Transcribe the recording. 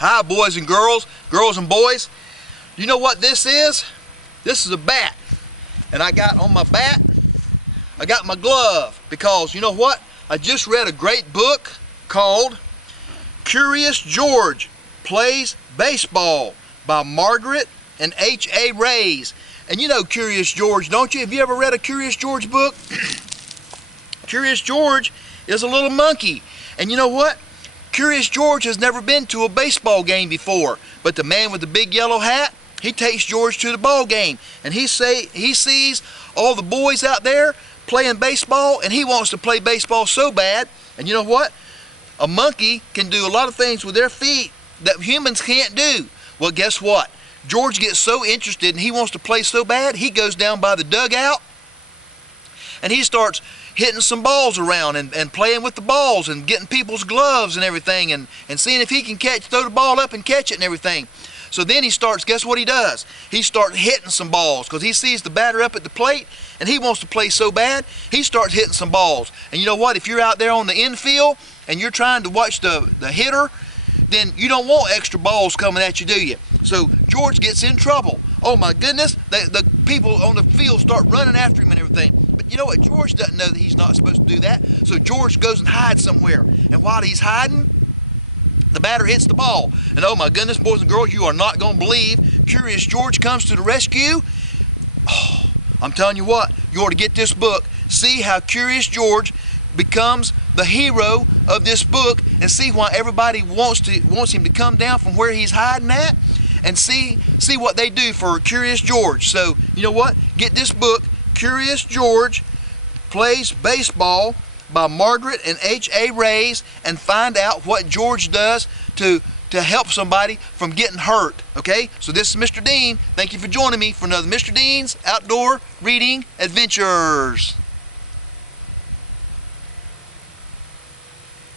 Hi, boys and girls and boys. You know what this is? This is a bat. And I got on my bat, I got my glove, because you know what? I just read a great book called Curious George Plays Baseball by Margaret and H.A. Rays. And you know Curious George, don't you? Have you ever read a Curious George book? Curious George is a little monkey. And you know what? Curious George has never been to a baseball game before. But the man with the big yellow hat, he takes George to the ball game. And he sees all the boys out there playing baseball, and he wants to play baseball so bad. And you know what? A monkey can do a lot of things with their feet that humans can't do. Well, guess what? George gets so interested and he wants to play so bad, he goes down by the dugout and he starts hitting some balls around and playing with the balls and getting people's gloves and everything and seeing if he can throw the ball up and catch it and everything. So then he starts, guess what he does? He starts hitting some balls because he sees the batter up at the plate and he wants to play so bad, he starts hitting some balls. And you know what? If you're out there on the infield and you're trying to watch the hitter, then you don't want extra balls coming at you, do you? So George gets in trouble. Oh my goodness, the people on the field start running after him and everything. But you know what? George doesn't know that he's not supposed to do that. So George goes and hides somewhere. And while he's hiding, the batter hits the ball. And oh my goodness, boys and girls, you are not going to believe, Curious George comes to the rescue. Oh, I'm telling you what, you ought to get this book. See how Curious George becomes the hero of this book, and see why everybody wants him to come down from where he's hiding at, and see what they do for Curious George. So you know what? Get this book, Curious George Plays Baseball by Margaret and H.A. Rays, and find out what George does to help somebody from getting hurt. Okay? So this is Mr. Dean. Thank you for joining me for another Mr. Dean's Outdoor Reading Adventures.